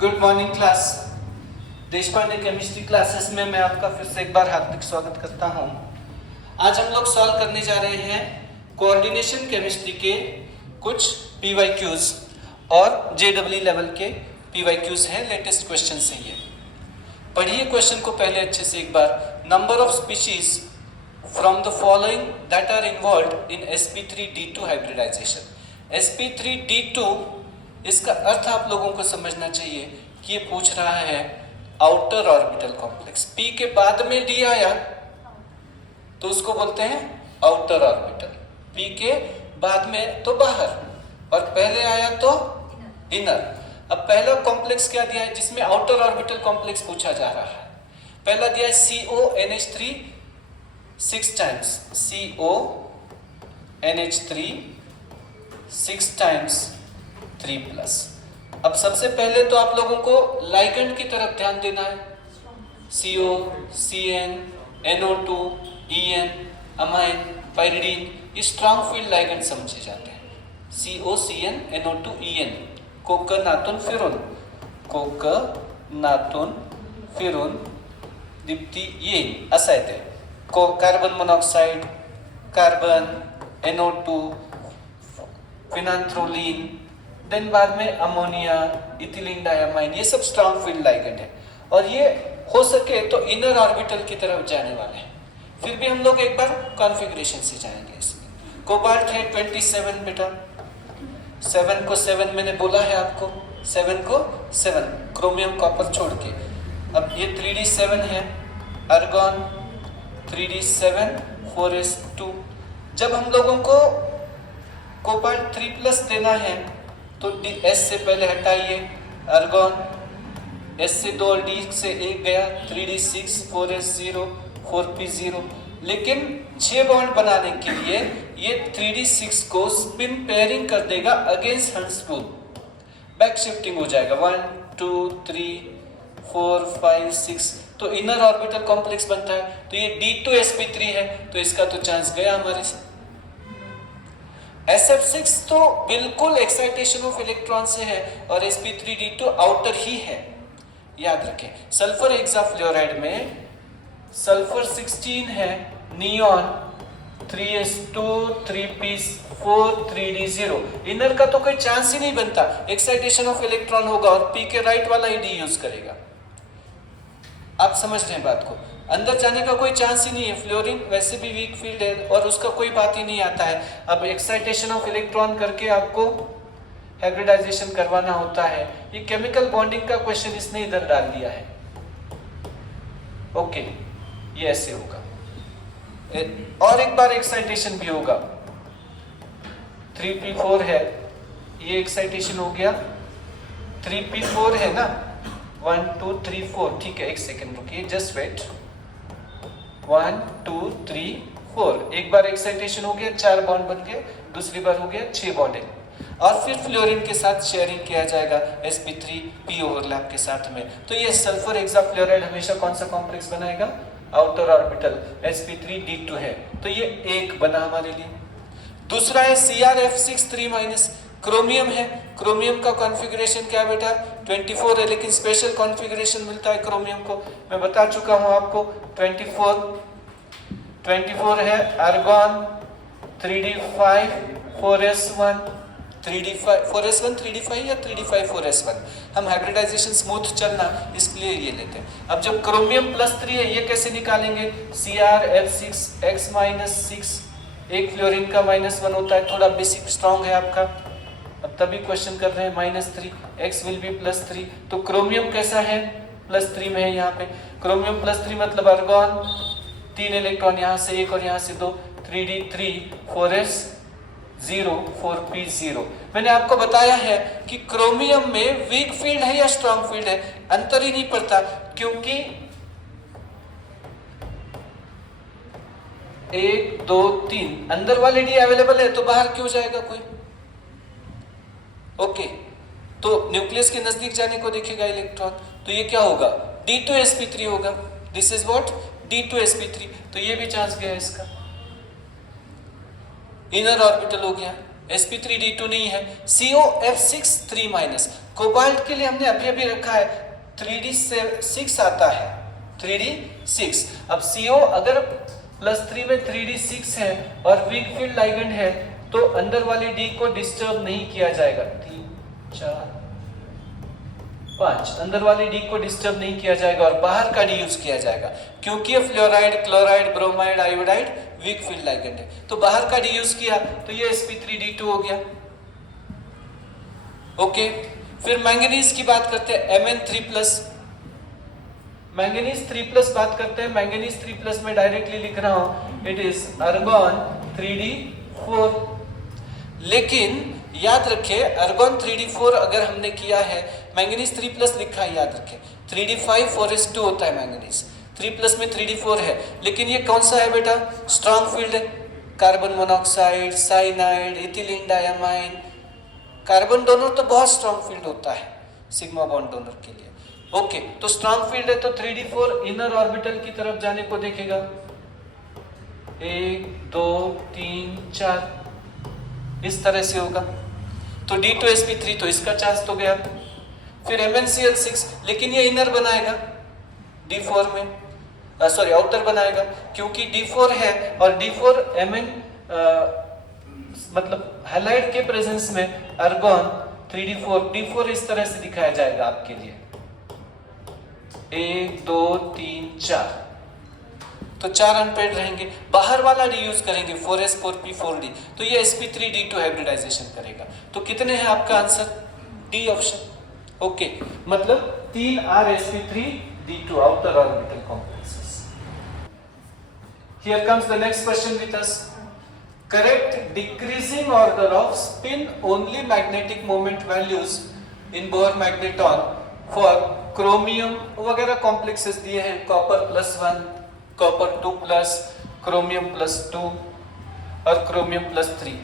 Good morning class. Deshpande chemistry classes में मैं आपका फिर से एक बार हार्दिक स्वागत करता हूं। आज हम लोग सॉल्व करने जा रहे हैं कोऑर्डिनेशन केमिस्ट्री के कुछ पीवाईक्यूज और जेडब्ल्यू लेवल के पीवाईक्यूज हैं, लेटेस्ट क्वेश्चन हैं ये। पढ़िए क्वेश्चन को पहले अच्छे से एक बार। Number of species from the following that are involved in sp3d2 hybridization. sp3d2 इसका अर्थ आप लोगों को समझना चाहिए कि ये पूछ रहा है आउटर ऑर्बिटल कॉम्प्लेक्स। p के बाद में d आया तो उसको बोलते हैं आउटर ऑर्बिटल, p के बाद में तो बाहर और पहले आया तो इनर। अब पहला कॉम्प्लेक्स क्या दिया है जिसमें आउटर ऑर्बिटल कॉम्प्लेक्स पूछा जा रहा है? पहला दिया है CONH3 6 टाइम्स, CONH3 6 टाइम्स 3+। अब सबसे पहले तो आप लोगों को लाइगेंड की तरफ ध्यान देना है। CO, CN, NO2, EN, amine, pyridine, ये स्ट्रॉन्ग फील्ड लाइगेंड समझे जाते हैं। CO, CN, NO2, EN, कोकनातुन फिरुन, कोकनातुन फिरुन, Deepti ये असाइड है। को carbon monoxide, carbon, NO2, phenanthroline, then बाद में अमोनिया, इथिलीन डायमाइन, ये सब स्ट्रॉन्ग फील्ड लाइगेंड है और ये हो सके तो इनर ऑर्बिटल की तरफ जाने वाले हैं। फिर भी हम लोग एक बार कॉन्फ़िगरेशन से जाएंगे इसमें। कोबाल्ट है 27 बेटा, 7 को 7 मैंने बोला है आपको, 7 को 7 क्रोमियम कॉपर छोड़ के। अब ये 3d7 है, आर्गॉन 3d7 4s2। जब हम लोगों को कोबाल्ट 3+ देना है तो S से पहले हटाइए आर्गॉन, S से 2 और D से 1 गया, 3d6 4s0 4p0। लेकिन 6 बॉन्ड बनाने के लिए ये 3d6 को स्पिन पेयरिंग कर देगा अगेंस्ट हंस रूल, बैक शिफ्टिंग हो जाएगा 1 2 3 4 5 6, तो इनर ऑर्बिटल कॉम्प्लेक्स बनता है। तो ये D2sp3 है तो इसका तो चांस गया हमारे से। SF6 तो बिल्कुल एक्साइटेशन ऑफ इलेक्ट्रॉन से है और sp3d2 आउटर ही है, याद रखें। सल्फर हेक्साफ्लोराइड में सल्फर 16 है, neon 3s2 3p4 3d0। Inner का तो कोई चांस ही नहीं बनता, एक्साइटेशन ऑफ इलेक्ट्रॉन होगा और p के राइट वाला ही d यूज करेगा। आप समझ रहे हैं बात को? अंदर जाने का कोई चांस ही नहीं है। फ्लोरीन वैसे भी वीक फील्ड है और उसका कोई बात ही नहीं आता है। अब एक्साइटेशन ऑफ इलेक्ट्रॉन करके आपको हाइब्रिडाइजेशन करवाना होता है। ये केमिकल बॉन्डिंग का क्वेश्चन इसने इधर डाल दिया है। ओके, ये ऐसे होगा और एक बार एक्साइटेशन भी होगा। 3p4 है, ये एक्साइटेशन हो गया। 3p4 है ना, 1 2 3 4, ठीक है, एक सेकेंड रुकिए, जस्ट वेट। 1 2 3 4, एक बार एक्साइटेशन हो गया, 4 बॉन्ड बन गए, दूसरी बार हो गया 6 बॉन्ड और फिर फ्लोरीन के साथ शेयरिंग किया जाएगा sp3p ओवरलैप के साथ में। तो ये सल्फर हेक्साफ्लोराइड हमेशा कौन सा कॉम्प्लेक्स बनाएगा? आउटर ऑर्बिटल sp3d2 है, तो ये एक बना हमारे लिए। दूसरा है CrF6 3-, क्रोमियम है। क्रोमियम का कॉन्फ़िगरेशन क्या बेटा? 24 है, लेकिन स्पेशल कॉन्फ़िगरेशन मिलता है क्रोमियम को, मैं बता चुका हूं आपको। 24 है, argon 3d5 4s1 3d5 4s1 3d5 या 3d5 4s1। हम हाइब्रिडाइजेशन स्मूथ चलना इसलिए ये लेते हैं। अब जब क्रोमियम +3 है, ये कैसे निकालेंगे? CrF6 x-6, एक फ्लोरीन का -1 होता है, थोड़ा बेसिक स्ट्रॉन्ग है आपका। अब तभी क्वेश्चन कर रहे हैं -3, x विल बी +3। तो क्रोमियम कैसा है? +3 में है यहाँ पे। क्रोमियम +3 मतलब आर्गॉन 3 इलेक्ट्रॉन, यहाँ से 1 और यहाँ से 2, 3d3 4s0 4p0। मैंने आपको बताया है कि क्रोमियम में वीक फील्ड है या स्ट्रॉन्ग फील्ड है, अंतर ही नहीं पड़ता, क्योंकि 1 2 3 अंदर वाले डी अवेलेबल है तो बाहर क्यों जाएगा कोई? ओके, तो न्यूक्लियस के नजदीक जाने को देखेगा इलेक्ट्रॉन, तो ये क्या होगा? D2sp3 होगा। This is what? D2sp3। तो ये भी चांस गया इसका, इनर ऑर्बिटल हो गया। sp3d2 नहीं है। COF6 3-, कोबाल्ट के लिए हमने अभी अभी रखा है 3d6 आता है, 3d6। अब CO अगर +3 में 3d6 है और वीक फील्ड लाइगेंड है तो अंदर वाली D को डिस्टर्ब नहीं किया जाएगा। 3 4 5 अंदर वाली D को डिस्टर्ब नहीं किया जाएगा और बाहर का D यूज किया जाएगा, क्योंकि ये fluoride, chloride, bromide, iodide weak field ligand है। तो बाहर का D यूज किया तो ये sp3d2 हो गया। ओके, फिर मैंगनीज की बात करते हैं, Mn3+। मैंगनीज 3+ बात करते हैं। मैंगनीज 3+ में डायरेक्टली लिख रहा हूं, इट इज अर्गोन 3d4। लेकिन याद रखिए अर्गोन 3d4 अगर हमने किया है, मैंगनीज 3+ लिखा है, याद रखिए 3d5 4s2 होता है मैंगनीज 3+ में 3d4 है। लेकिन ये कौन सा है बेटा? स्ट्रॉन्ग फील्ड है। Carbon monoxide, cyanide, ethylene diamine, carbon donor तो बहुत स्ट्रॉन्ग फील्ड होता है सिग्मा बॉन्ड डोनर के लिए। ओके, तो स्ट्रॉन्ग फील्ड है तो 3d4 इनर ऑर्बिटल की तरफ जाने को देखेगा। 1 2 3 4 इस तरह से होगा। तो D2sp3 तो इसका चांस तो गया। फिर MnCl6, लेकिन ये इनर बनाएगा D4 में, सॉरी आउटर बनाएगा, क्योंकि D4 है और D4 Mn मतलब हैलाइड के प्रेजेंस में अर्गोन 3d4, D4 इस तरह से दिखाया जाएगा आपके लिए। 1 2 3 4 तो 4 अनपेड रहेंगे। बाहर वाला डी यूज करेंगे 4s4p4d, तो ये sp3d2 हाइब्रिडाइजेशन करेगा। तो कितने हैं आपका आंसर? D option. ओके, मतलब 3 rsp3d2 outer orbital complexes. Here comes the next question with us. Correct decreasing order off spin only magnetic moment values in bore magneton for chromium वगैरह complexes दिए हैं, copper +1, copper 2+, chromium +2 और chromium +3।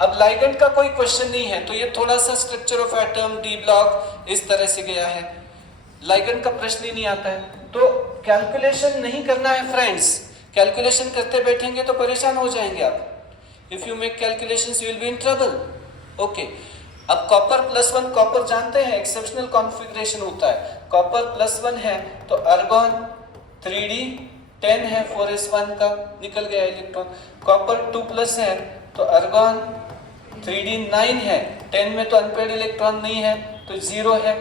अब ligand का कोई question नहीं है, तो ये थोड़ा सा structure of atom, D block इस तरह से गया है, लाइगेंड का प्रश्न ही नहीं आता है। तो कैलकुलेशन नहीं करना है फ्रेंड्स, कैलकुलेशन करते बैठेंगे तो परेशान हो जाएंगे आप। If you make calculations you will be in trouble. Okay, अब कॉपर +1, कॉपर जानते हैं एक्सेप्शनल कॉन्फ़िगरेशन होता है। कॉपर +1 है तो अर्गोन 3d10 है, 4s1 का निकल गया इलेक्ट्रॉन। कॉपर 2+ है तो अर्गोन 3d9 है, 10 में तो अनपेड इलेक्ट्रॉन नहीं है तो 0 है,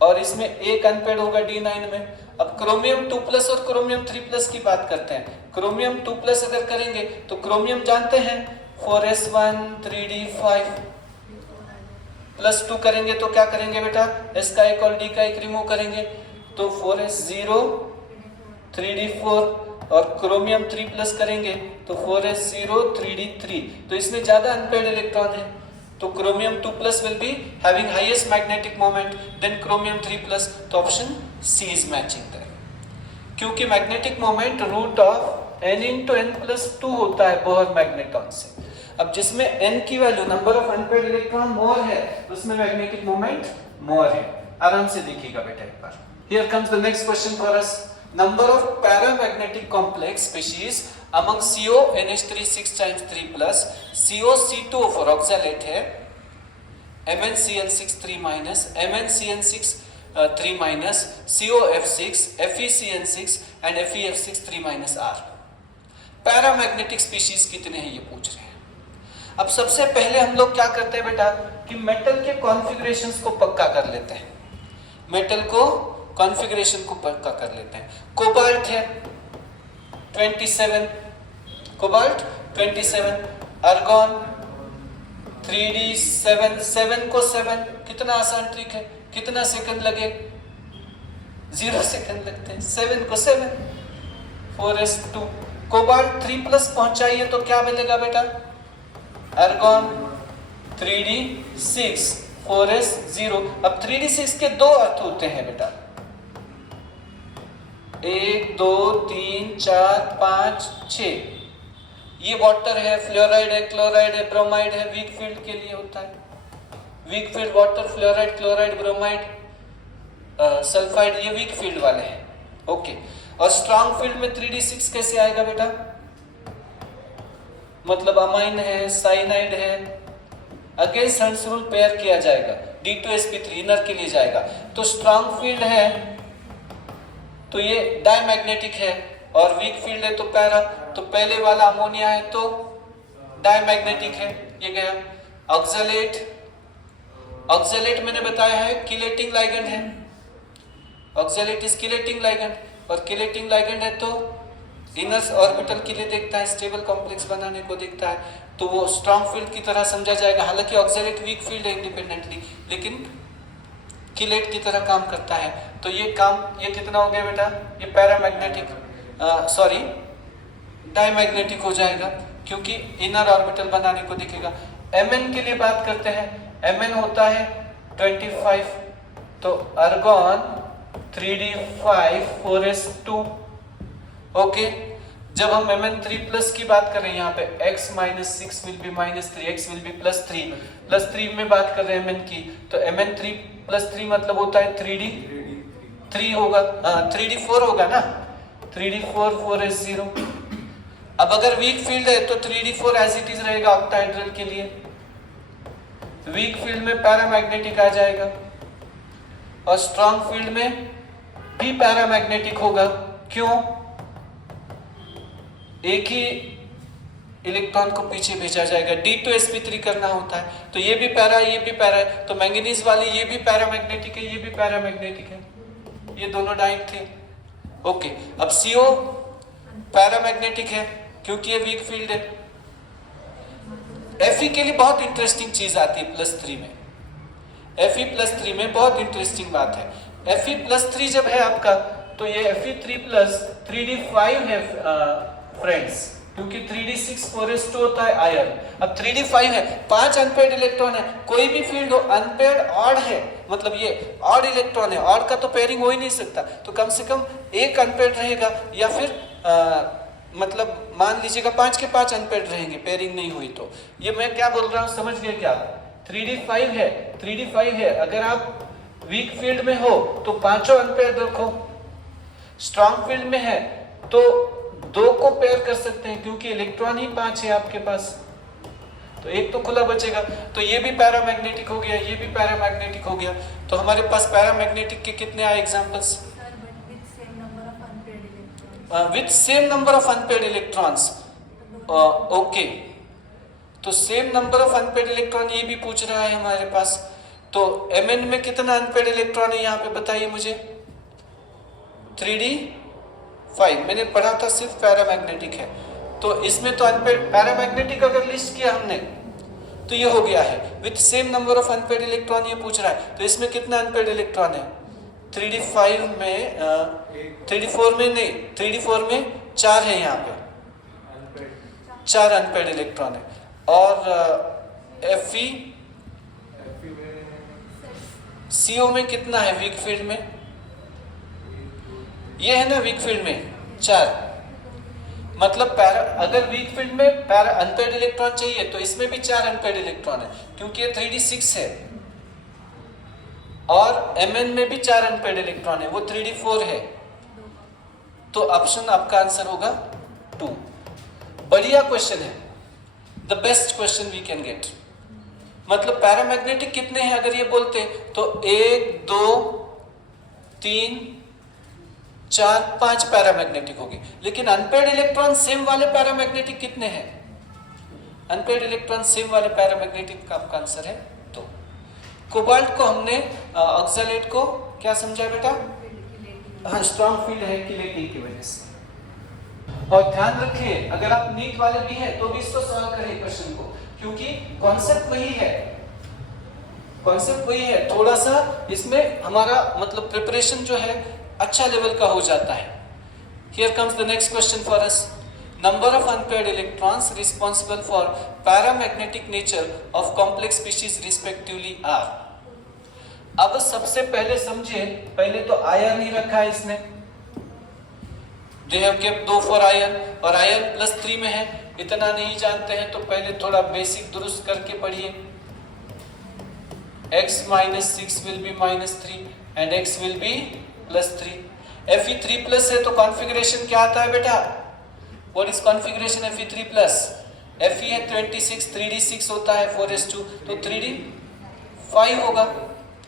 और इसमें एक अनपेड होगा d9 में। अब क्रोमियम 2+ और क्रोमियम 3+ की बात करते हैं। क्रोमियम 2+ अगर करेंगे तो क्रोमियम जानते हैं 4s1 3d5 +2 करेंगे तो क्या करेंगे बेटा? s का एक और d का एक रिमूव करेंगे तो 4s0 3d4, और क्रोमियम 3+ करेंगे तो 4s0 3d3। तो इसमें ज्यादा अनपेड इलेक्ट्रॉन है, तो chromium 2+ will be having highest magnetic moment then chromium 3+, तो option C is matching there, क्योंकि मैग्नेटिक मोमेंट √n/n+2 होता है बोहर मैग्नेटॉन से। अब जिसमें n की value, number of unpaired electron मोर है, उसमें मैग्नेटिक मोमेंट मोर है। आराम से देखिएगा बेटा एक बार। Here comes the next question for us. Number of paramagnetic complex species among CO NH3 6 times 3+, CO C2 for oxalate है, MnCl6 3-, MnCN6 3-, COF6, FeCN6 and FeF6 3- R। Paramagnetic species कितने हैं ये पूछ रहे हैं। अब सबसे पहले हम लोग क्या करते हैं बेटा कि मेटल के कॉन्फ़िगरेशंस को पक्का कर लेते हैं, मेटल को कॉन्फ़िगरेशन को पक्का कर लेते हैं। कोबाल्ट है 27, कोबाल्ट 27, अर्गोन 3d7, 7 को 7, कितना आसान ट्रिक है, कितना सेकंड लगे? 0 सेकंड लगते हैं। 7 को 7, 4s2, कोबाल्ट 3+ पहुंचाइए तो क्या मिलेगा बेटा? Argon 3d6, 4s0। अब 3d6 के दो अर्थ होते हैं बेटा, 1 2 3 4 5 6। ये वाटर है, फ्लोराइड है, क्लोराइड है, ब्रोमाइड है, वीक फील्ड के लिए होता है। Weak field water, fluoride, chloride, bromide, sulphide, ये वीक फील्ड वाले हैं। ओके, और स्ट्रॉन्ग फील्ड में 3d6 कैसे आएगा बेटा? मतलब अमाइन है, साइनाइड है, अगेंस्ट हंस रूल पेयर किया जाएगा। D2sp3 इनर के लिए जाएगा। तो स्ट्रांग फील्ड है तो ये डायमैग्नेटिक है, और वीक फील्ड है तो पैरा। तो पहले वाला अमोनिया है तो डायमैग्नेटिक है, ये गया। ऑक्सलेट, ऑक्सलेट मैंने बताया है किलेटिंग लाइगेंड है, ऑक्सलेट इज किलेटिंग लाइगेंड, और किलेटिंग लाइगेंड है तो इनर ऑर्बिटल के लिए देखता है, स्टेबल कॉम्प्लेक्स बनाने को देखता है, तो वो स्ट्रांग फील्ड की तरह समझा जाएगा। हालांकि ऑक्सलेट वीक फील्ड है इंडिपेंडेंटली, लेकिन किलेट की तरह काम करता है। तो ये काम, ये कितना हो गया बेटा, ये पैरामैग्नेटिक सॉरी डायमैग्नेटिक हो जाएगा, क्योंकि इनर ऑर्बिटल बनाने को दिखेगा। Mn के लिए बात करते हैं, Mn होता है 25, तो आर्गन 3d5 4s2। ओके, जब हम Mn3+ की बात कर रहे हैं यहाँ पे x - 6 will be -3, x will be +3 में बात कर रहे हैं Mn की, तो Mn3+3 मतलब होता है 3d3 होगा, 3d4 होगा ना, 3d4 4s0। अब अगर वीक फील्ड है तो 3d4 एज इट इज रहेगा ऑक्टाहेड्रल के लिए, वीक फील्ड में पैरामैग्नेटिक आ जाएगा, और स्ट्रांग फील्ड में भी पैरामैग्नेटिक होगा। क्यों? एक ही इलेक्ट्रॉन को पीछे भेजा जाएगा, D2sp3 करना होता है, तो ये भी पैरा, ये भी पैरा है, तो मैंगनीज वाली ये भी पैरामैग्नेटिक है, ये भी पैरामैग्नेटिक है, ये दोनों डाइड थे। ओके, अब CO पैरामैग्नेटिक है क्योंकि ये वीक फील्ड है। Fe के लिए बहुत इंटरेस्टिंग चीज आती है +3 में, Fe+3 में बहुत इंटरेस्टिंग बात है। Fe+3 जब है आपका, तो ये Fe3+ 3d5 है फ्रेंड्स, क्योंकि 3d6 4s2 होता है आयन। अब 3d5 है, 5 अनपेयर्ड इलेक्ट्रॉन है, कोई भी फील्ड हो अनपेयर्ड ऑड है, मतलब ये ऑड इलेक्ट्रॉन है, ऑड का तो पेयरिंग हो ही नहीं सकता, तो कम से कम एक अनपेयर्ड रहेगा, या फिर मतलब मान लीजिएगा 5 के 5 अनपेयर्ड रहेंगे, पेयरिंग नहीं हुई तो। ये मैं क्या बोल रहा हूँ समझ गए क्या? 3d5 है, 3d5 है, अगर आप वीक फील्ड में हो तो पांचों अनपेयर्ड रखो, स्ट्रांग फील्ड में है तो 2 को पेयर कर सकते हैं, क्योंकि इलेक्ट्रॉन ही 5 है आपके पास, तो एक तो खुला बचेगा। तो ये भी पैरामैग्नेटिक हो गया, ये भी पैरामैग्नेटिक हो गया। तो हमारे पास पैरामैग्नेटिक के कितने आए examples? With same number of unpaired electrons. Okay, तो same number of unpaired electron ये भी पूछ रहा है हमारे पास। तो Mn में कितना अनपेयर्ड इलेक्ट्रॉन है यहाँ पे बताइए मुझे? 3d5 मैंने पढ़ा था सिर्फ पैरामैग्नेटिक है, तो इसमें तो अनपेयर्ड पैरामैग्नेटिक अगर लिस्ट किया हमने तो ये हो गया है with same number of unpaired electron, ये पूछ रहा है। तो इसमें कितना अनपेयर्ड इलेक्ट्रॉन है? 3d5 में 3d4 में नहीं, 3d4 में 4 है, यहाँ पे 4 अनपेयर्ड इलेक्ट्रॉन है। और Fe CO में कितना है वीक फील्ड में? ये है ना वीक फील्ड में 4, मतलब पैरा, अगर वीक फील्ड में पैरा अनपेयर्ड इलेक्ट्रॉन चाहिए तो इसमें भी 4 अनपेयर्ड इलेक्ट्रॉन है, क्योंकि ये 3d6 है, और Mn में भी 4 अनपेयर्ड इलेक्ट्रॉन है, वो 3d4 है, तो ऑप्शन आपका आंसर होगा 2। बढ़िया क्वेश्चन है, the best question we can get. मतलब पैरामैग्नेटिक कितने हैं अगर ये बोलते तो 1 2 3 4 5 पैरामैग्नेटिक होगी, लेकिन अनपेयर्ड इलेक्ट्रॉन सेम वाले पैरामैग्नेटिक कितने हैं? अनपेयर्ड इलेक्ट्रॉन सेम वाले पैरामैग्नेटिक का आपका आंसर है 2। कोबाल्ट को हमने ऑक्सलेट को क्या समझा बेटा? हाँ, स्ट्रॉन्ग फील्ड है किलेटिंग की वजह से। और ध्यान रखिए, अगर आप नीट वाले भी हैं तो भी इसको सॉल्व करें क्वेश्चन को, क्योंकि कॉन्सेप्ट वही है, कॉन्सेप्ट वही है, थोड़ा सा इसमें हमारा मतलब प्रिपरेशन जो है अच्छा लेवल का हो जाता है। Here comes the next question for us. Number of unpaired electrons responsible for paramagnetic nature of complex species respectively are. अब सबसे पहले समझिए, पहले तो आयन ही रखा है इसने, they have kept 2 for ion, और आयन +3 में है, इतना नहीं जानते हैं तो पहले थोड़ा बेसिक दुरुस्त करके पढ़िए। x - 6 will be -3 and x will be +3। Fe3+ है तो कॉन्फ़िगरेशन क्या आता है बेटा? What is configuration Fe3+? Fe है 26, 3d6 होता है 4s2, तो 3d5 होगा।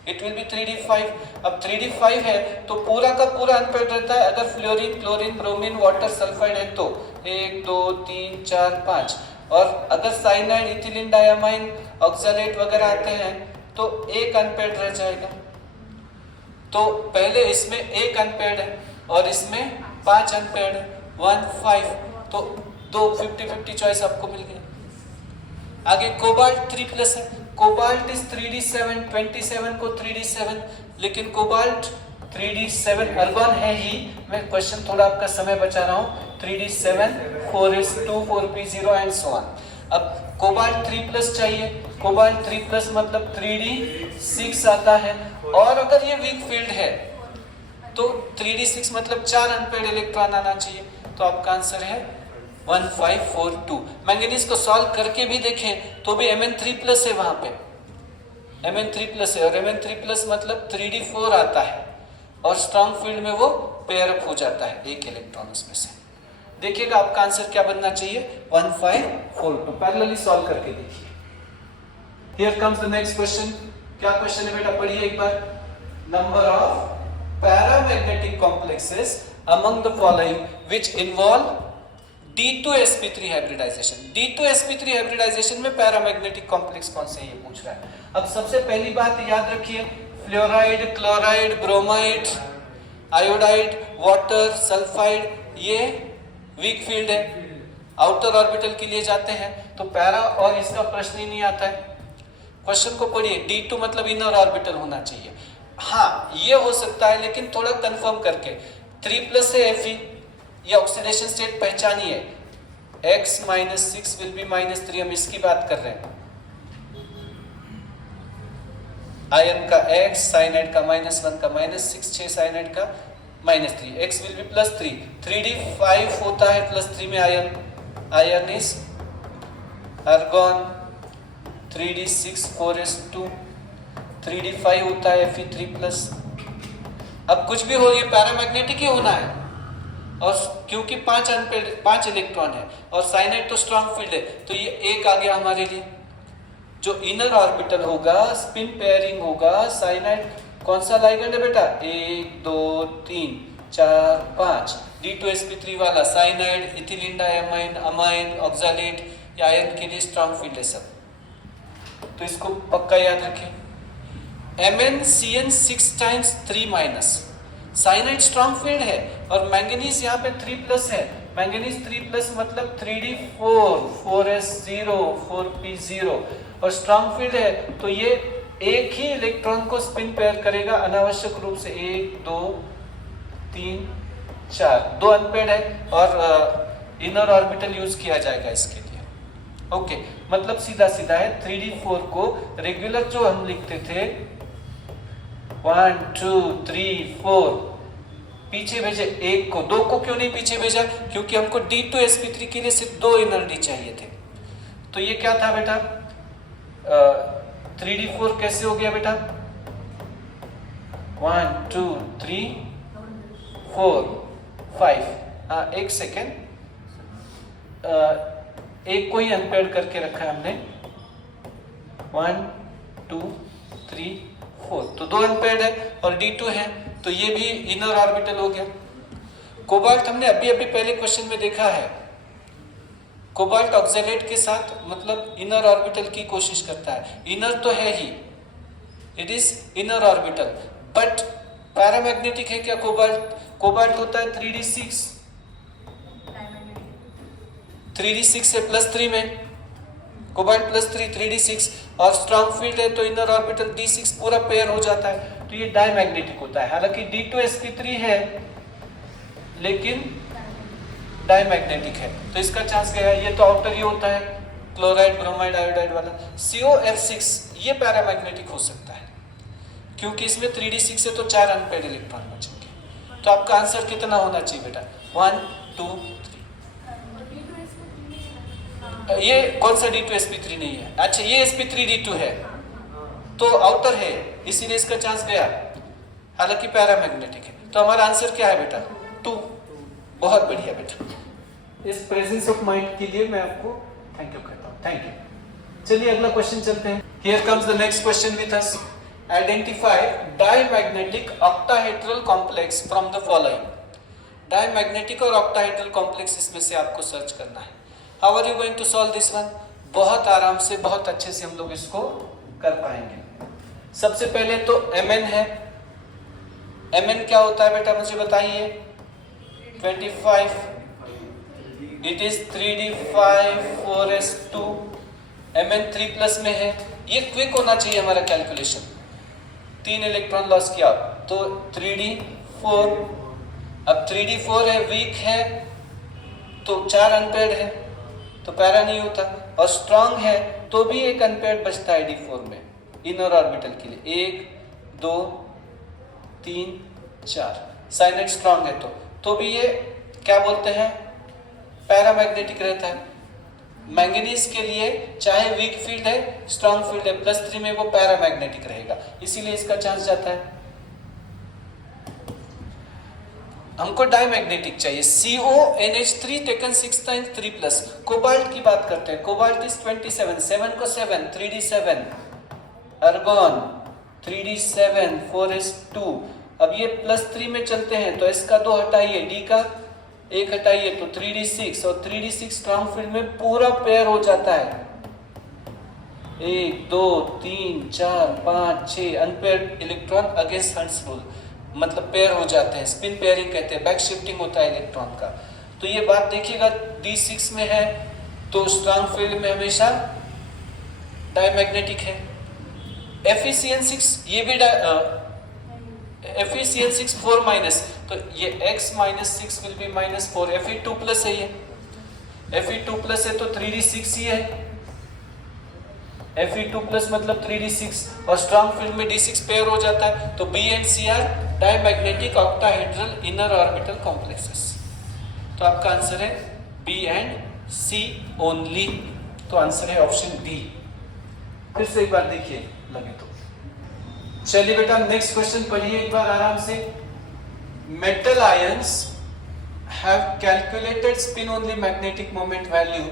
It will be 3d5। अब 3d5 है तो पूरा का पूरा अनपेयर्ड रहता है। अगर fluorine, chlorine, bromine, water, sulphide है तो 1 2 3 4 5, और अगर साइनाइड, इथिलीन डायमाइन, ऑक्सैलेट वगैरह आते हैं तो एक अनपेयर्ड रह जाएगा। तो पहले इसमें एक अनपेयर्ड है और इसमें 5 अनपेयर्ड है, 1 5, तो 2 50-50 चॉइस आपको मिल गया। आगे कोबाल्ट 3+ है। कोबाल्ट इज 3d7, 27 को 3d7, लेकिन कोबाल्ट 3d7 अर्गॉन है ही। मैं क्वेश्चन थोड़ा आपका समय बचा रहा हूँ। 3d7 4s2 4p0 and so on. अब कोबाल्ट 3+ चाहिए। कोबाल्ट 3+ मतलब 3d6 आता है, और अगर ये वीक फील्ड है तो 3d6 मतलब 4 अनपेयर्ड इलेक्ट्रॉन आना चाहिए। तो आपका आंसर है 1542। मैंगनीज को सॉल्व करके भी देखें तो भी Mn3+ है, वहां पे Mn3+ है, और Mn3+ मतलब 3d4 आता है, और स्ट्रॉन्ग फील्ड में वो पेयर अप हो जाता है एक इलेक्ट्रॉन उसमें से। देखिएगा आपका आंसर क्या बनना चाहिए, 1542। पैरेलली सॉल्व करके देखिए। Here comes the next question. क्या क्वेश्चन है बेटा, पढ़िए एक बार। Number of paramagnetic complexes among the following which involve D2sp3 hybridization. D2sp3 hybridization में पैरामैग्नेटिक कॉम्प्लेक्स कौन से, ये पूछ रहा है। अब सबसे पहली बात याद रखिए, fluoride, chloride, bromide, iodide, water, sulphide, ये वीक फील्ड है, आउटर ऑर्बिटल के लिए जाते हैं, तो पैरा और इसका प्रश्न ही नहीं आता है। क्वेश्चन को पढ़िए, D2 मतलब इनर ऑर्बिटल होना चाहिए। हाँ, ये हो सकता है, लेकिन थोड़ा कंफर्म करके। 3+ है Fe, ये ऑक्सीडेशन स्टेट पहचानिए, X - 6 विल बी -3, हम इसकी बात कर रहे हैं। आयन का X, साइनाइड का -1 का -6, 6 साइनाइड का -3, X विल बी +3। 3d5 होता है +3 में ion, ion is argon. 3d6 4s2, 3d5 होता है Fe3+। अब कुछ भी हो, ये पैरामैग्नेटिक ही होना है, और क्योंकि 5 अनपेयर्ड 5 इलेक्ट्रॉन है, और साइनाइड तो स्ट्रॉन्ग फील्ड है, तो ये एक आ गया हमारे लिए। जो इनर ऑर्बिटल होगा, स्पिन पेयरिंग होगा, साइनाइड कौन सा लाइगेंड है बेटा, 1 2 3 4 5, D2sp3 वाला cyanide, ethylene diamine, amine, oxalate, या आयन के लिए स्ट्रॉन्ग फील्ड है सब। तो इसको पक्का याद रखें। MnCn 6 × 3-, साइनाइड स्ट्रॉन्ग फील्ड है, और मैंगनीज यहाँ पे 3+ है। मैंगनीज 3+ मतलब 3d4 4s0 4p0, और स्ट्रॉन्ग फील्ड है, तो ये एक ही इलेक्ट्रॉन को स्पिन पेयर करेगा अनावश्यक रूप से। 1 2 3 4, 2 अनपेयर्ड है, और इनर ऑर्बिटल यूज किया जाएगा इसके लिए। ओके, मतलब सीधा सीधा है। 3d4 को रेगुलर जो हम लिखते थे 1 2 3 4, पीछे भेजे एक को, 2 को क्यों नहीं पीछे भेजा, क्योंकि हमको D2sp3 के लिए सिर्फ 2 एनर्जी चाहिए थे। तो ये क्या था बेटा, 3d4 कैसे हो गया बेटा, 1 2 3 4 5। एक सेकेंड, एक को ही अनपेयर्ड करके रखा है हमने, 1 2 3 4, तो 2 अनपेयर्ड है, और D2 है, तो ये भी इनर ऑर्बिटल हो गया। कोबाल्ट हमने अभी अभी पहले क्वेश्चन में देखा है, कोबाल्ट ऑक्सैलेट के साथ मतलब इनर ऑर्बिटल की कोशिश करता है। इनर तो है ही, it is inner orbital, but paramagnetic है क्या कोबाल्ट? कोबाल्ट होता है 3d6, 3d6 है +3 में, कोबाल्ट +3 3d6, और स्ट्रॉन्ग फील्ड है तो इनर ऑर्बिटल d6 पूरा पेयर हो जाता है, तो ये डायमैग्नेटिक होता है। हालांकि D2sp3 है लेकिन डायमैग्नेटिक है, तो इसका चांस क्या है, ये तो आउटर ही होता है, क्लोराइड ब्रोमाइड आयोडाइड वाला। COF6 ये पैरामैग्नेटिक हो सकता है, क्योंकि इसमें 3d6 है तो 4 अनपेयर्ड इलेक्ट्रॉन बचेंगे। तो आपका आंसर कितना होना चाहिए बेटा, 1 2 3। ये कौन सा D2sp3 नहीं है, अच्छा ये sp3d2 है, तो आउटर है, इसीलिए इसका चांस गया, हालांकि पैरामैग्नेटिक है। तो हमारा आंसर क्या है बेटा, 2। बहुत बढ़िया बेटा, इस प्रेजेंस ऑफ माइंड के लिए मैं आपको थैंक यू कहता हूँ, थैंक यू। चलिए अगला क्वेश्चन चलते हैं। Here comes the next question with us. Identify diamagnetic octahedral complex from the following. Diamagnetic और ऑक्टाहेड्रल कॉम्प्लेक्स इसमें से आपको सर्च करना है. How are you going to solve this one? बहुत आराम से, बहुत अच्छे से हम लोग इसको कर पाएंगे. सबसे पहले तो Mn है. Mn क्या होता है बेटा, मुझे बताइए. 25. It is 3d5 4s2. Mn 3 plus में है. ये क्विक होना चाहिए हमारा कैलकुलेशन. 3 इलेक्ट्रॉन लॉस किया तो 3d4. अब 3d4 है, वीक है तो 4 अनपेयर्ड है तो पैरा नहीं होता, और स्ट्रांग है तो भी एक अनपेयर्ड बचता है d4 में इनर ऑर्बिटल के लिए. 1 2 3 4. साइनेट स्ट्रांग है तो भी ये क्या बोलते हैं, पैरामैग्नेटिक रहता है. मैंगनीज के लिए चाहे वीक फील्ड है स्ट्रांग फील्ड है, +3 में वो पैरामैग्नेटिक रहेगा, इसीलिए इसका चांस जाता है. हमको डायमैग्नेटिक चाहिए. CONH3 taken 6 times 3 plus. Cobalt की बात करते हैं. Cobalt is 27. 7 को 7 3d7. Argon 3d7 4s2. अब ये +3 में चलते हैं तो s का 2 हटाइए, d का 1 हटाइए तो 3d6, और 3d6 स्ट्रांग फील्ड में पूरा पेयर हो जाता है. 1 2 3 4 5 6 unpaired electron against hunts rule, मतलब पेयर हो जाते हैं. स्पिन पेयरिंग कहते हैं, बैक शिफ्टिंग होता है इलेक्ट्रॉन का. तो ये बात देखिएगा, d6 में है तो स्ट्रांग फील्ड में हमेशा डायमैग्नेटिक है. FeCN6 ये भी FeCN6 4 माइनस, तो ये x -6 will be -4. Fe2 plus है, ये Fe2 प्लस है तो 3d6 ही है. Fe2 प्लस मतलब 3d6, और स्ट्रांग फील्ड में d6 पेयर हो जाता है. तो B and C are diamagnetic octahedral inner orbital complexes. तो आपका आंसर है B एंड C ओनली. तो आंसर है ऑप्शन डी. फिर से एक बार देखिए लगे तो. चलिए बेटा नेक्स्ट क्वेश्चन पढ़िए एक बार आराम से. Metal ions have calculated spin only magnetic moment value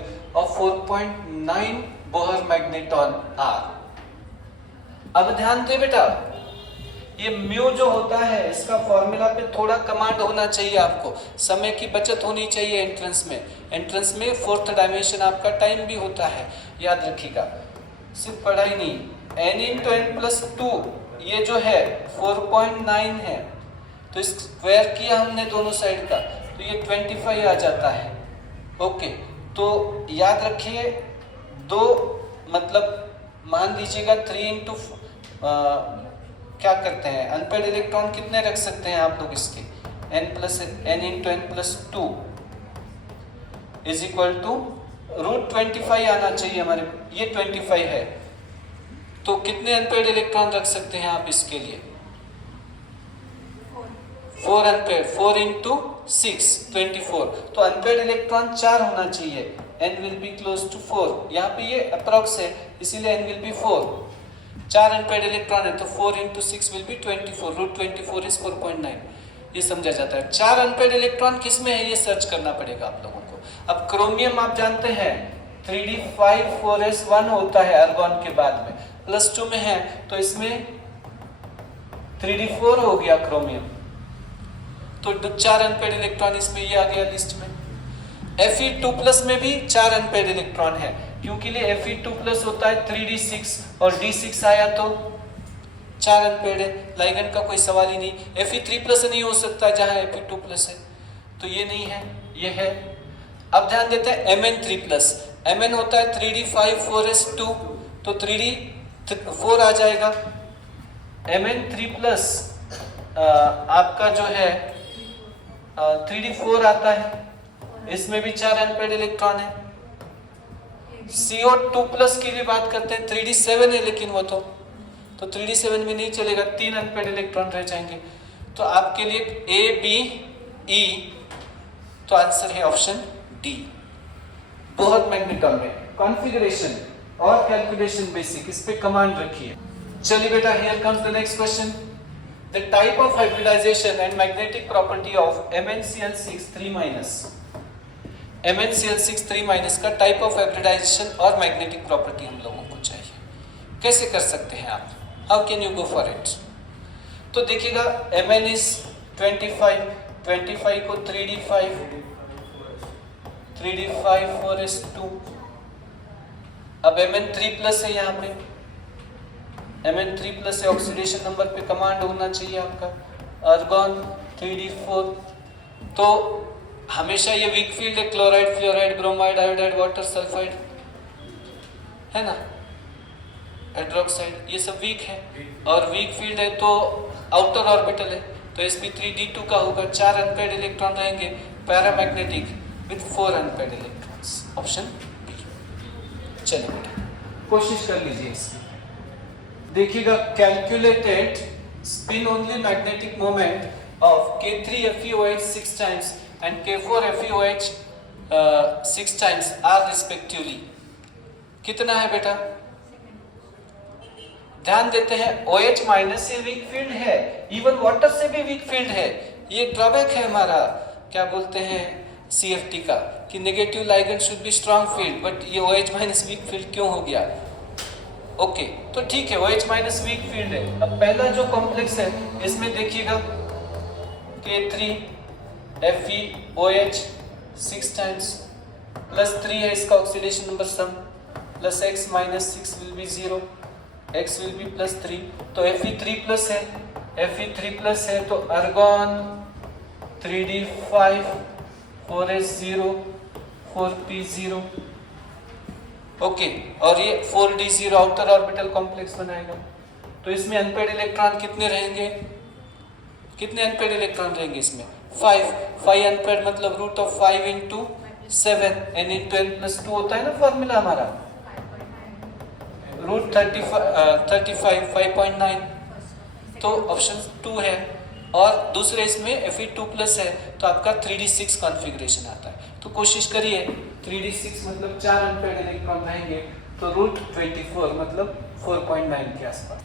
of 4.9 Bohr magneton are. अब ध्यान दे बेटा, ये म्यू जो होता है इसका फॉर्मूला पे थोड़ा कमांड होना चाहिए आपको. समय की बचत होनी चाहिए एंट्रेंस में. एंट्रेंस में 4th डायमेंशन आपका टाइम भी होता है, याद रखिएगा. सिर्फ पढ़ाई नहीं. n × n + 2 ये जो है 4.9 है, तो इस स्क्वायर किया हमने दोनों साइड का तो ये 25 आ जाता है. ओके, तो याद रखिए 2 मतलब मान लीजिएगा 3 × क्या करते हैं, अनपेयर्ड इलेक्ट्रॉन कितने रख सकते हैं आप लोग इसके, n × n + 2 is equal to √25 आना चाहिए हमारे. ये 25 है तो कितने अनपेयर्ड इलेक्ट्रॉन रख सकते हैं आप इसके लिए? 4 अनपेयर्ड. 4 × 6 24. तो अनपेयर्ड इलेक्ट्रॉन 4 होना चाहिए. n will be close to 4. यहाँ पे ये अप्रॉक्स है इसीलिए n will be 4. 4 unpaired electron है तो 4 × 6 विल बी 24. √24 इज 4.9. ये समझा जाता है. 4 अनपेयर्ड इलेक्ट्रॉन किस में है ये सर्च करना पड़ेगा आप लोगों को. अब क्रोमियम आप जानते हैं 3d5 4s1 होता है आर्गन के बाद में, +2 में है तो इसमें 3d4 हो गया क्रोमियम. तो 4 अनपेयर्ड इलेक्ट्रॉन इसमें ये आ गया लिस्ट में. Fe2+ में भी 4 अनपेयर्ड इलेक्ट्रॉन है क्योंकि लिए Fe2+ होता है 3d6 और d6 आया तो 4 अनपेयर्ड है. लाइगेंड का कोई सवाल ही नहीं. Fe3+ नहीं हो सकता जहां Fe2+ है, तो ये नहीं है, ये है. अब ध्यान देते हैं Mn3+. Mn होता है 3d5 4s2 तो 3d4 आ जाएगा. Mn3+ आपका जो है 3d4 आता है, इसमें भी 4 अनपेयर्ड इलेक्ट्रॉन है. CO2+ की भी बात करते हैं 3d7 है लेकिन वो तो 3d7 में नहीं चलेगा, 3 अनपेयर्ड इलेक्ट्रॉन रह जाएंगे. तो आपके लिए A B E, तो आंसर है ऑप्शन डी. बहुत मैग्नेटॉन में कॉन्फ़िगरेशन और कैलकुलेशन बेसिक, इस पे कमांड रखिए. चलिए बेटा here comes the next question. The type of hybridization and magnetic property of MnCl6 3-. MnCl6 3- का टाइप ऑफ हाइब्रिडाइजेशन और मैग्नेटिक प्रॉपर्टी हम लोगों को चाहिए. कैसे कर सकते हैं आप? How can you go for it? तो देखिएगा mn इज 25 को 3d5 4s2। अब mn 3+ है, यहाँ पे mn 3+ है, ऑक्सीडेशन नंबर पे कमांड होना चाहिए आपका आर्गॉन 3d4। तो हमेशा ये वीक फील्ड है, chloride, fluoride, bromide, iodide, water, sulphide, है ना, हाइड्रोक्साइड, ये सब वीक है। और वीक फील्ड है तो आउटर ऑर्बिटल है, तो sp3d2 का होगा, 4 अनपेयर्ड इलेक्ट्रॉन रहेंगे, paramagnetic with 4 unpaired electrons, option B. चलिए बेटा कोशिश कर लीजिए इसकी। देखिएगा calculated spin only magnetic moment of K3FeOH 6 times and K4FeOH 6 times are respectively कितना है बेटा? ध्यान देते हैं OH माइनस से वीक फील्ड है, इवन वाटर से भी वीक फील्ड है। ये ड्रॉबैक है हमारा, क्या बोलते हैं, CFT का, कि negative ligand should be strong field, but ये OH माइनस वीक फील्ड क्यों हो गया? ओके, तो ठीक है, OH माइनस वीक फील्ड है। अब पहला जो कॉम्प्लेक्स है इसमें देखिएगा K3FeOH 6 times +3 है, इसका oxidation number sum, plus x minus 6 will be 0, x will be +3, तो Fe3+ है, Fe3+ है तो argon 3d5 4s0 4p0, okay, और ये 4d0 आउटर ऑर्बिटल कॉम्प्लेक्स बनाएगा। तो इसमें अनपेयर्ड इलेक्ट्रॉन कितने रहेंगे? कितने अनपेयर्ड इलेक्ट्रॉन रहेंगे इसमें? 5 अनपेयर्ड, मतलब रूट ऑफ 5 × 7 n × n + 2 होता है ना फॉर्मूला हमारा, रूट 35 5.9, तो ऑप्शन 2 है। और दूसरे इसमें Fe2+ है तो आपका 3d6 कॉन्फ़िगरेशन आता है। तो कोशिश करिए, 3d6 मतलब 4 अनपेयर्ड इलेक्ट्रॉन रहेंगे, तो रूट 24 मतलब 4.9 के आसपास।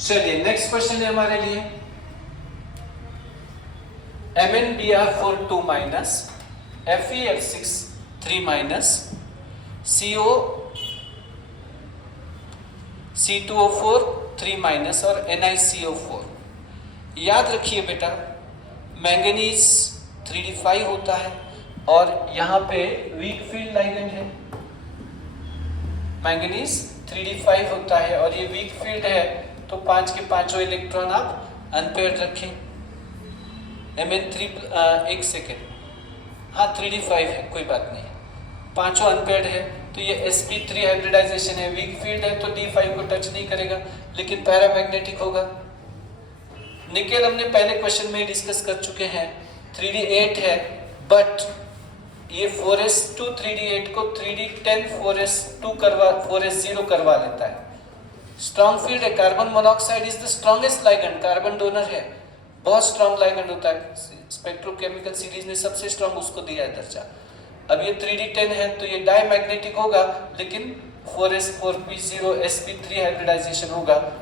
चलिए नेक्स्ट क्वेश्चन है हमारे लिए MnBr4 2-, FeF6 3-, CO C2O4 3- और NiCO4। याद रखिए बेटा, मैंगनीज 3d5 होता है और यहाँ पे वीक फील्ड लाइगेंड है। मैंगनीज 3d5 होता है और ये वीक फील्ड है, तो 5 के पांचों इलेक्ट्रॉन आप अनपेयर्ड रखें। Mn3 एक सेकेंड, हाँ 3d5 है, कोई बात नहीं, पांचों अनपेयर्ड है, तो ये sp3 हाइब्रिडाइजेशन है, वीक फील्ड है तो d5 को टच नहीं करेगा, लेकिन पैरामैग्नेटिक होगा। निकेल हमने पहले क्वेश्चन में डिस्कस कर चुके हैं, 3d8 है, बट ये 4s2 3d8 को 3d10 4s0 करवा लेता है। स्ट्रॉन्ग फील्ड है, carbon monoxide is the strongest ligand, carbon donor है, बहुत स्ट्रॉन्ग लाइगेंड होता है, स्पेक्ट्रोकेमिकल सीरीज ने सबसे स्ट्रॉन्ग उसको दिया है दर्जा। अब ये 3d10 है तो ये डायमैग्नेटिक होगा, लेकिन 4s4p0 sp3 हाइब्रिडाइजेशन होगा,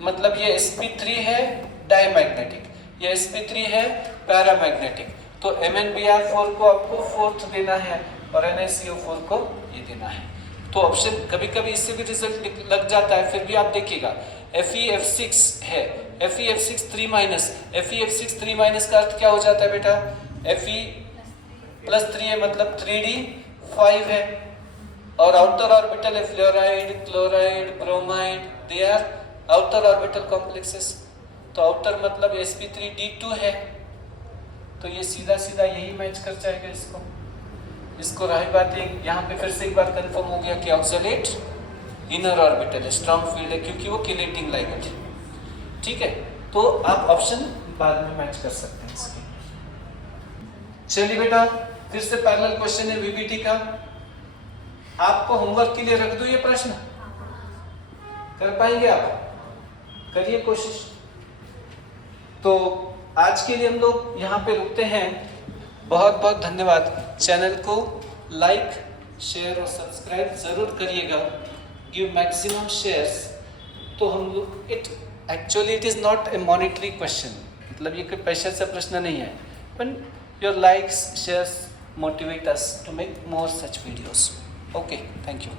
मतलब ये sp3 है डायमैग्नेटिक, ये sp3 है पैरामैग्नेटिक। तो MnBr4 को आपको 4th देना है और NiCO4 को ये देना है। तो ऑप्शन कभी कभी इससे भी रिजल्ट लग जाता है, फिर भी आप देखिएगा FeF6 है, FeF6 3-, FeF6 3- का अर्थ क्या हो जाता है बेटा? Fe+3 है, मतलब 3d5 है, और आउटर ऑर्बिटल है fluoride, chloride, bromide, they are outer orbital complexes. तो आउटर मतलब sp3d2 है, तो ये सीधा सीधा यही मैच कर जाएगा इसको रही बात है। यहाँ पे फिर से एक बार कंफर्म हो गया कि ऑक्सलेट इनर ऑर्बिटल है, स्ट्रॉन्ग फील्ड है, क्योंकि वो किलेटिंग लाइगेंड है। ठीक है, तो आप ऑप्शन बाद में मैच कर सकते हैं इसके। चलिए बेटा, फिर से पैरेलल क्वेश्चन है VBT का, आपको होमवर्क के लिए रख दूं ये प्रश्न, कर पाएंगे आप? करिए कोशिश। तो आज के लिए हम लोग यहाँ पे रुकते हैं। बहुत बहुत धन्यवाद। चैनल को लाइक, शेयर और सब्सक्राइब जरूर करिएगा। Give maximum shares. तो हम लोग actually it is not a monetary question, मतलब ये कोई पैसे से प्रश्न नहीं है, but your likes, shares motivate us to make more such videos. Okay, thank you.